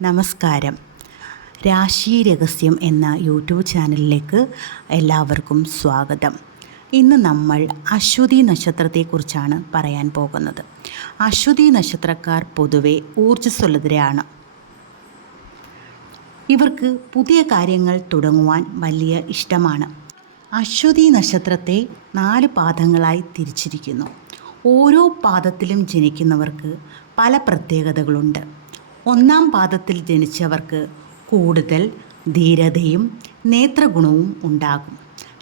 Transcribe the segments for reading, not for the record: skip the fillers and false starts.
നമസ്കാരം. രാശി രഹസ്യം എന്ന യൂട്യൂബ് ചാനലിലേക്ക് എല്ലാവർക്കും സ്വാഗതം. ഇന്ന് നമ്മൾ അശ്വതി നക്ഷത്രത്തെക്കുറിച്ചാണ് പറയാൻ പോകുന്നത്. അശ്വതി നക്ഷത്രക്കാർ പൊതുവെ ഊർജ്ജസ്വലതരാണ്. ഇവർക്ക് പുതിയ കാര്യങ്ങൾ തുടങ്ങുവാൻ വലിയ ഇഷ്ടമാണ്. അശ്വതി നക്ഷത്രത്തെ 4 പാദങ്ങളായി തിരിച്ചിരിക്കുന്നു. ഓരോ പാദത്തിലും ജനിക്കുന്നവർക്ക് പല പ്രത്യേകതകളുണ്ട്. 1-ാം പാദത്തിൽ ജനിച്ചവർക്ക് കൂടുതൽ ധീരതയും നേത്രഗുണവും ഉണ്ടാകും.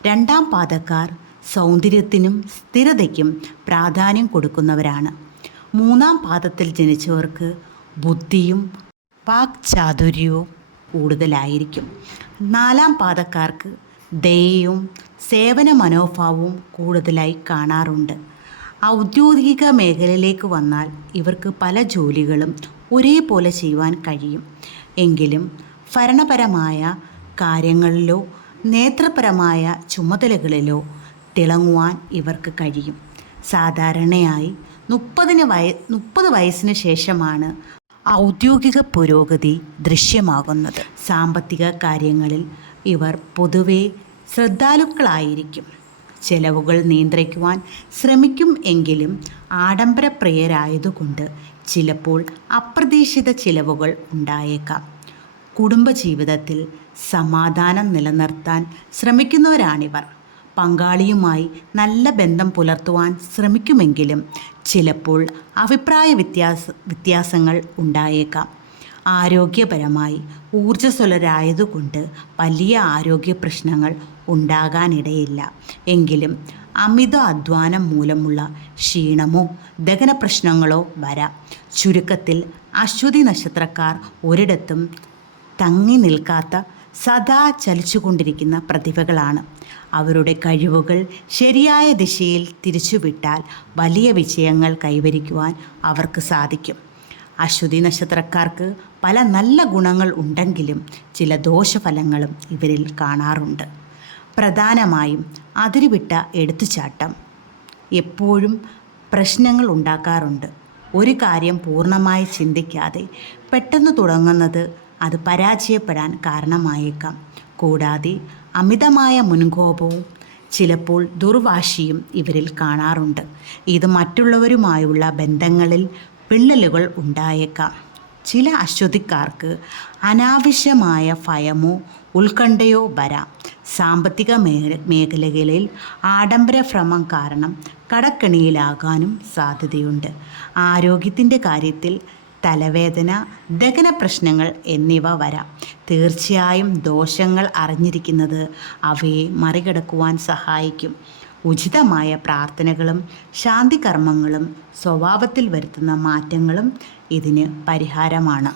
2-ാം പാദക്കാർ സൗന്ദര്യത്തിനും സ്ഥിരതയ്ക്കും പ്രാധാന്യം കൊടുക്കുന്നവരാണ്. 3-ാം പാദത്തിൽ ജനിച്ചവർക്ക് ബുദ്ധിയും വാക്ചാതുര്യവും കൂടുതലായിരിക്കും. 4-ാം പാദക്കാർക്ക് ദയയും സേവന മനോഭാവവും കൂടുതലായി കാണാറുണ്ട്. ഔദ്യോഗിക മേഖലയിലേക്ക് വന്നാൽ ഇവർക്ക് പല ജോലികളും ഒരേപോലെ ചെയ്യുവാൻ കഴിയും. എങ്കിലും ഭരണപരമായ കാര്യങ്ങളിലോ നേതൃപരമായ ചുമതലകളിലോ തിളങ്ങുവാൻ ഇവർക്ക് കഴിയും. സാധാരണയായി 30 വയസ്സിന് ശേഷമാണ് ഔദ്യോഗിക പുരോഗതി ദൃശ്യമാകുന്നത്. സാമ്പത്തിക കാര്യങ്ങളിൽ ഇവർ പൊതുവെ ശ്രദ്ധാലുക്കളായിരിക്കും. ചെലവുകൾ നിയന്ത്രിക്കുവാൻ ശ്രമിക്കും. എങ്കിലും ആഡംബരപ്രിയരായതുകൊണ്ട് ചിലപ്പോൾ അപ്രതീക്ഷിത ചിലവുകൾ ഉണ്ടായേക്കാം. കുടുംബജീവിതത്തിൽ സമാധാനം നിലനിർത്താൻ ശ്രമിക്കുന്നവരാണിവർ. പങ്കാളിയുമായി നല്ല ബന്ധം പുലർത്തുവാൻ ശ്രമിക്കുമെങ്കിലും ചിലപ്പോൾ അഭിപ്രായ വ്യത്യാസങ്ങൾ ഉണ്ടായേക്കാം. ആരോഗ്യപരമായി ഊർജ്ജസ്വലരായതുകൊണ്ട് വലിയ ആരോഗ്യ പ്രശ്നങ്ങൾ ഉണ്ടാകാനിടയില്ല. എങ്കിലും അമിത അധ്വാനം മൂലമുള്ള ക്ഷീണമോ ദഹന പ്രശ്നങ്ങളോ വരാം. ചുരുക്കത്തിൽ അശ്വതി നക്ഷത്രക്കാർ ഒരിടത്തും തങ്ങി നിൽക്കാത്ത സദാ ചലിച്ചുകൊണ്ടിരിക്കുന്ന പ്രതിഭകളാണ്. അവരുടെ കഴിവുകൾ ശരിയായ ദിശയിൽ തിരിച്ചുവിട്ടാൽ വലിയ വിജയങ്ങൾ കൈവരിക്കുവാൻ അവർക്ക് സാധിക്കും. അശ്വതി നക്ഷത്രക്കാർക്ക് പല നല്ല ഗുണങ്ങൾ ഉണ്ടെങ്കിലും ചില ദോഷഫലങ്ങളും ഇവരിൽ കാണാറുണ്ട്. പ്രധാനമായും അതിരുവിട്ട എടുത്തുചാട്ടം എപ്പോഴും പ്രശ്നങ്ങൾ ഉണ്ടാക്കാറുണ്ട്. ഒരു കാര്യം പൂർണ്ണമായി ചിന്തിക്കാതെ പെട്ടെന്ന് തുടങ്ങുന്നത് അത് പരാജയപ്പെടാൻ കാരണമായേക്കാം. കൂടാതെ അമിതമായ മുൻകോപവും ചിലപ്പോൾ ദുർവാശിയും ഇവരിൽ കാണാറുണ്ട്. ഇത് മറ്റുള്ളവരുമായുള്ള ബന്ധങ്ങളിൽ വിള്ളലുകൾ ഉണ്ടായേക്കാം. ചില അശ്വതിക്കാർക്ക് അനാവശ്യമായ ഭയമോ ഉത്കണ്ഠയോ വരാം. സാമ്പത്തിക മേഖലകളിൽ ആഡംബരഭ്രമം കാരണം കടക്കെണിയിലാകാനും സാധ്യതയുണ്ട്. ആരോഗ്യത്തിൻ്റെ കാര്യത്തിൽ തലവേദന, ദഹന പ്രശ്നങ്ങൾ എന്നിവ വരാം. തീർച്ചയായും ദോഷങ്ങൾ അറിഞ്ഞിരിക്കുന്നത് അവയെ മറികടക്കുവാൻ സഹായിക്കും. ഉചിതമായ പ്രാർത്ഥനകളും ശാന്തികർമ്മങ്ങളും സ്വഭാവത്തിൽ വരുത്തുന്ന മാറ്റങ്ങളും ഇതിന് പരിഹാരമാണ്.